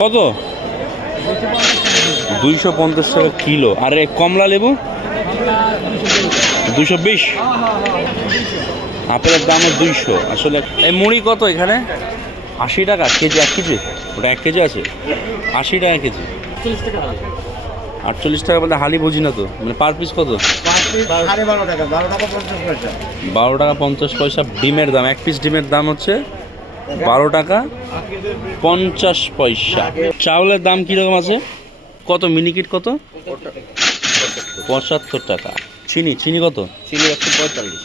কত? দুইশো পঞ্চাশ টাকা কিলো। আর কমলা লেবু? দুশো বিশ? আপেলের দাম দুইশো। আসলে এই মুড়ি কত এখানে? আশি টাকা কেজি এক কেজি? ওটা এক কেজি আছে? আশি টাকা কেজি। আটচল্লিশ টাকা বলতে হালি বুঝি না তো। মানে পার পিস কত? টাকা বারো টাকা পঞ্চাশ পয়সা। বারো টাকা পঞ্চাশ পয়সা ডিমের দাম। এক পিস ডিমের দাম হচ্ছে বারো টাকা পঞ্চাশ পয়সা। চাউলের দাম কীরকম আছে? কত? মিনিকিট কত? পঁচাত্তর টাকা। চিনি? চিনি কত? চিনি একশো পঁয়তাল্লিশ।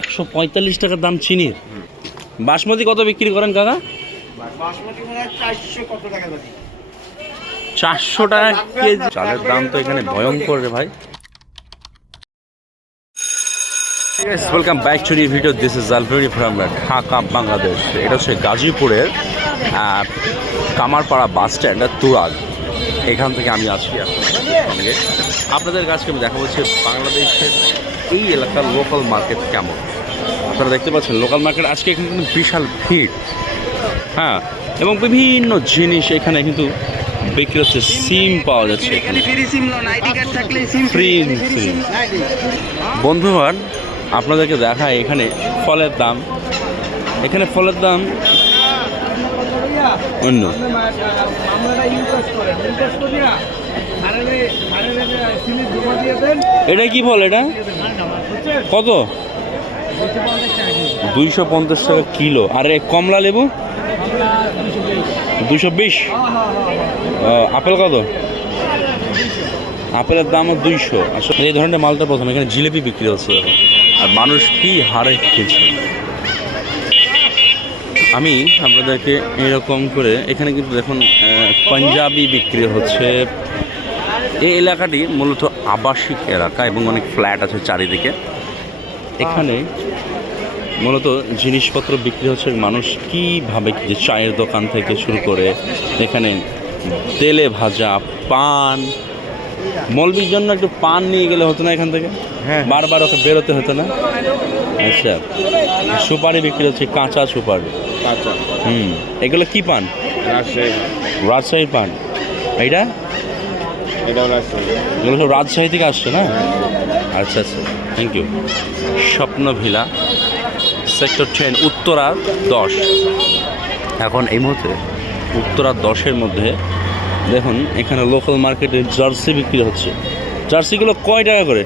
একশো পঁয়তাল্লিশ টাকার দাম চিনির। বাসমতি কত বিক্রি করেন কাকা? বাসমতি মনে চারশো টাকা চারশো টাকা কেজি। চালের দাম তো এখানে ভয়ঙ্কর রে ভাই। Welcome back to video this is Alveri from Dhaka Bangladesh এটা হচ্ছে গাজীপুরের কামারপাড়া বাস স্ট্যান্ড তুরাগ এখান থেকে আমি আছি সঙ্গে আপনাদের কাছে আমি দেখা হচ্ছে বাংলাদেশের এই এলাকার লোকাল মার্কেট কেমন। আপনারা দেখতে পাচ্ছেন লোকাল মার্কেট আজকে এখানে কিন্তু বিশাল ভিড়। হ্যাঁ এবং বিভিন্ন জিনিস এখানে কিন্তু বিক্রি হচ্ছে। সিম পাওয়া যাচ্ছে এখানে ফ্রি সিম ফ্রি বন্ধুগণ আপনাদেরকে দেখায় এখানে ফলের দাম। এখানে ফলের দাম অন্য। এটা কি ফল এটা? কত? দুইশো পঞ্চাশ টাকা কিলো। আর, কমলা লেবু? দুশো বিশ। আপেল কত? আপেলের দাম দুইশো। আসলে এই ধরনের মালটা প্রথম, এখানে জিলিপি বিক্রি হচ্ছে। এখন। আর মানুষ কি হারে খেয়েছে? আমি আপনাদেরকে এরকম করে এখানে কিন্তু দেখুন পাঞ্জাবি বিক্রি হচ্ছে। এই এলাকাটি মূলত আবাসিক এলাকা এবং অনেক ফ্ল্যাট আছে চারিদিকে। এখানে মূলত জিনিসপত্র বিক্রি হচ্ছে। মানুষ কীভাবে যে চায়ের দোকান থেকে শুরু করে এখানে তেলে ভাজা, পান মলবির জন্য একটু পান নিয়ে গেলে হতো না এখান থেকে? হ্যাঁ। বারবার ওকে বেরোতে হতো না? আচ্ছা। সুপারি বিক্রি হচ্ছে কাঁচা সুপারি। হুম। এগুলো কি পান? রাজশাহী। রাজশাহীর পান। এইটা? এগুলো সব রাজশাহী থেকে আসছে না? আচ্ছা আচ্ছা। Thank you Swapna villa sector ten Uttara দশ। এখন এই মুহূর্তে উত্তরা দশের মধ্যে দেখুন, এখানে লোকাল মার্কেটে জার্সি বিক্রি হচ্ছে। জার্সিগুলো কয় টাকা করে?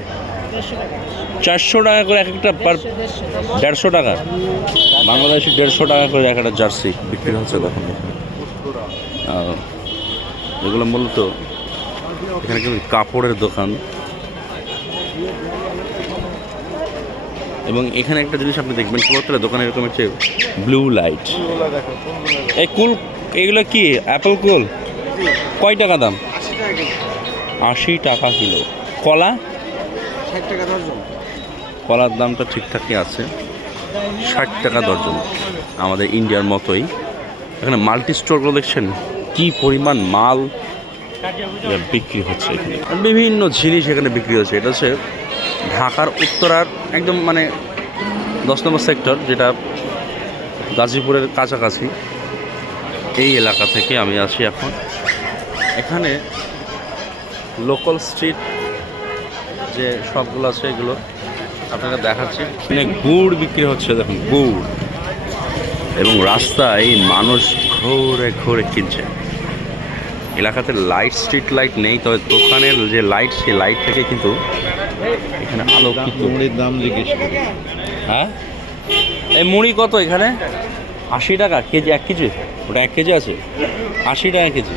চারশো টাকা করে এক একটা পার দেড়শো টাকা। বাংলাদেশে দেড়শো টাকা করে এক একটা জার্সি বিক্রি হচ্ছে তখন এগুলো মূলত এখানে কিন্তু কাপড়ের দোকান। এবং এখানে একটা জিনিস আপনি দেখবেন প্রত্যেকটা দোকানে এরকম হচ্ছে ব্লু লাইট এই কুল, এগুলো কি? অ্যাপেল কুল? কয় টাকা দাম? আশি টাকা কিলো। কলা? কলার দামটা ঠিকঠাকই আছে। ষাট টাকা দর্জন। আমাদের ইন্ডিয়ার মতোই। এখানে মাল্টি স্টোরগুলো দেখছেন? কি পরিমাণ মাল বিক্রি হচ্ছে এখানে। বিভিন্ন জিনিস এখানে বিক্রি হচ্ছে। এটা হচ্ছে ঢাকার উত্তরার একদম মানে দশ নম্বর সেক্টর যেটা গাজীপুরের কাছাকাছি। এই এলাকা থেকে আমি আছি এখন। এখানে লোকাল স্ট্রিট যে সবগুলো আছে এগুলো আপনাকে দেখাচ্ছি। মানে গুড় বিক্রি হচ্ছে দেখুন গুড়। এবং রাস্তায় মানুষ ঘোরে ঘোরে কিনছে। এলাকাতে লাইট স্ট্রিট লাইট নেই তবে দোকানের যে লাইট সেই লাইট থেকে কিন্তু এখানে আলোকিত মুড়ির দাম জিজ্ঞেস করি। হ্যাঁ? এই মুড়ি কত এখানে? আশি টাকা কেজি এক কেজি? ওটা এক কেজি আছে? আশি টাকা কেজি।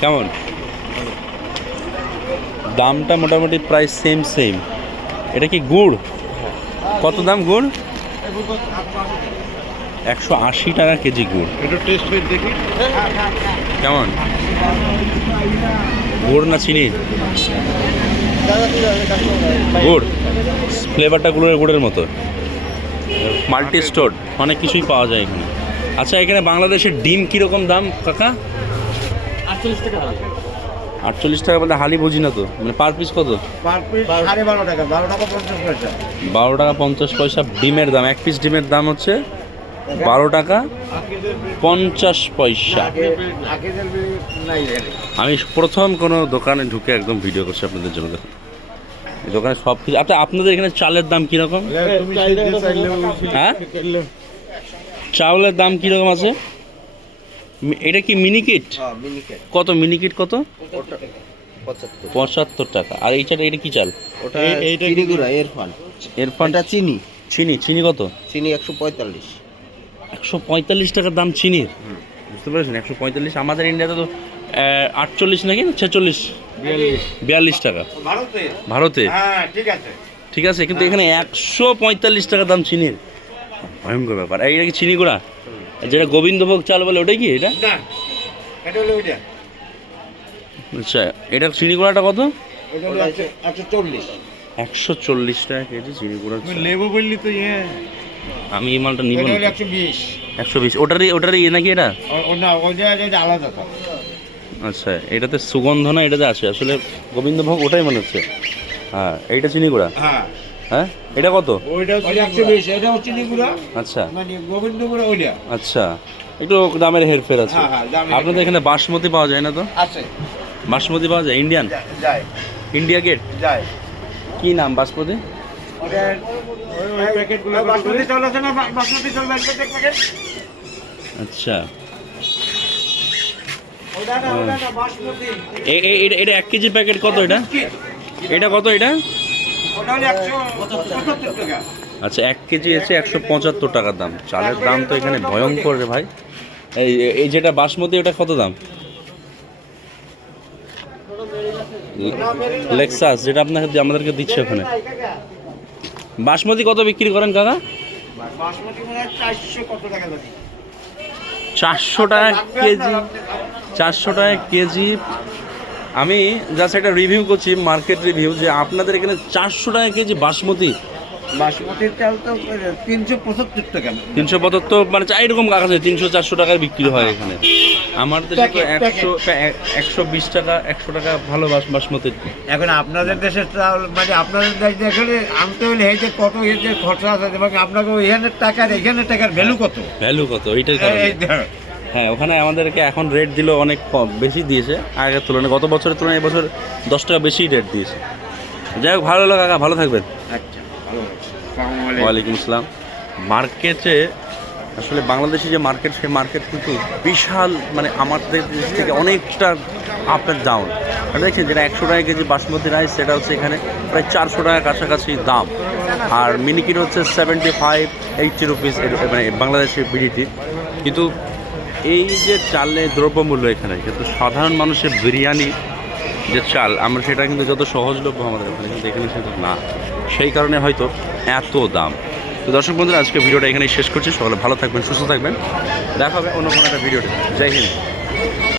কেমন? দামটা মোটামুটি প্রায় সেম সেম এটা কি গুড়? কত দাম গুড়? একশো আশি টাকা কেজি গুড়। একটু টেস্ট করে দেখি। কেমন? গুড় না চিনি? গুড়। ফ্লেভারটা গুড়ের গুড়ের মতো। মাল্টি স্টোর অনেক কিছুই পাওয়া যায় এখানে। আচ্ছা এখানে বাংলাদেশের ডিম কীরকম দাম কাকা? আটচল্লিশ টাকা আটচল্লিশ টাকা বলতে হালি বুঝি না তো। মানে পার পিস কত? পার পিস সাড়ে বারো টাকা বারো টাকা পঞ্চাশ পয়সা। বারো টাকা পঞ্চাশ পয়সা ডিমের দাম এক পিস ডিমের দাম হচ্ছে বারো টাকা পঞ্চাশ পয়সা। আমি প্রথম কোনো দোকানে ঢুকে একদম ভিডিও করছি আপনাদের জন্য দেখুন। দোকানে সব কিছু আচ্ছা আপনাদের এখানে চালের দাম কীরকম? হ্যাঁ? চাউলের দাম কীরকম আছে? এটা কি মিনিকিট হ্যাঁ মিনিকেট কত? মিনিকিট কত? ওটা পঁচাত্তর। টাকা। আর এই চাটা এটা কি চাল? ওটা এরফান এর ফান্ড এটা চিনি। চিনি চিনি কত? চিনি একশো পঁয়তাল্লিশ। একশো পঁয়তাল্লিশ টাকার দাম চিনির। বুঝতে পেরেছেন? একশো পঁয়তাল্লিশ। আমাদের ইন্ডিয়াতে তো আটচল্লিশ নাকি? ছেচল্লিশ? বিয়াল্লিশ টাকা। ভারতে? ভারতে? হ্যাঁ ঠিক আছে। ঠিক আছে কিন্তু এখানে একশো পঁয়তাল্লিশ টাকা দাম চিনির। ভয়ঙ্কর ব্যাপার। আর এটা কি চিনি গুঁড়া? যেটা গোবিন্দভোগ চাল বলে ওটাই কি এটা? আচ্ছা এটা চিনি গুঁড়াটা কত? একশো চল্লিশ। টাকা কেজি চিনি গুঁড়া। লেবু বললি তো ইয়ে। আমি এই মালটা নিব না একশো বিশ। ওটারই ওটারই ইয়ে নাকি এটা? আলাদা আচ্ছা এটাতে সুগন্ধ না এটাতে আছে। আসলে গোবিন্দভোগ ওটাই মনে হচ্ছে। হ্যাঁ এইটা চিনি গুঁড়া? হ্যাঁ। হ্যাঁ? এটা কত? আচ্ছা। মানে আচ্ছা। একটু দামের হেরফের আছে। হ্যাঁ, হ্যাঁ, আপনাদের এখানে বাসমতি পাওয়া যায় না তো? বাসমতি পাওয়া যায়? ইন্ডিয়ান ইন্ডিয়া গেট কি নাম বাসমতি? আচ্ছা। এটা এক কেজি প্যাকেট কত এটা? এটা কত এটা? আচ্ছা এক কেজি এসে একশো পঁচাত্তর টাকার দাম। চালের দাম তো এখানে ভয়ঙ্কর রে ভাই। এই এই যেটা বাসমতি ওটা কত দাম? লেক্সাস যেটা আপনাকে আমাদেরকে দিচ্ছে ওখানে। বাসমতি কত বিক্রি করেন কাকা? চারশো টাকা কেজি চারশো টাকা কেজি আমি জাস্ট একটা রিভিউ করছি মার্কেট রিভিউ যে আপনাদের এখানে চারশো টাকা কেজি বাসমতি। বাসমতির চাল তো তিনশো পঁচাত্তর টাকা তিনশো পঁচাত্তর মানে চাই রকম কাগজে তিনশো চারশো টাকায় বিক্রি হয় এখানে। আমার দেশে তো একশো একশো বিশ টাকা একশো টাকা ভালো বাস বাসমতি। এখন আপনাদের দেশের চাল মানে আপনাদের দেশ দেখলে আনতে হলে যে কত যে খরচা আছে এবং আপনাকে এখানের টাকার এখানের টাকার ভ্যালু কত? ভ্যালু কত? ওইটার কারণে। এই ধরো। হ্যাঁ ওখানে আমাদেরকে এখন রেট দিল অনেক কম বেশি দিয়েছে আগের তুলনায়। গত বছরের তুলনায় এবছর দশ টাকা বেশি রেট দিয়েছে। যাই হোক ভালো হলো কাকা ভালো থাকবেন। আচ্ছা ভালো আলাইকুম। ওয়ালাইকুম আসসালাম। মার্কেটে আসলে বাংলাদেশি যে মার্কেট সেই মার্কেট কিন্তু বিশাল মানে আমাদের দেশ থেকে অনেকটা আপ অ্যান্ড ডাউন দেখছেন যেটা একশো টাকা কেজি বাসমতি রাইস সেটা হচ্ছে এখানে প্রায় চারশো টাকা কাছাকাছি দাম। আর মিনিকিট হচ্ছে সেভেন্টি ফাইভ এইটটি রুপিস মানে বাংলাদেশের বিডিটি কিন্তু এই যে চালের দ্রব্যমূল্য এখানে, কিন্তু সাধারণ মানুষের বিরিয়ানি যে চাল, আমরা সেটা কিন্তু যত সহজলভ্য আমাদের ওখানে কিন্তু এখানে সেটা না। সেই কারণে হয়তো এত দাম। তো দর্শক বন্ধুরা, আজকে ভিডিওটা এখানেই শেষ করছি। সকলে ভালো থাকবেন, সুস্থ থাকবেন। দেখা হবে অন্য কোনো একটা ভিডিওতে। জয় হিন্দ।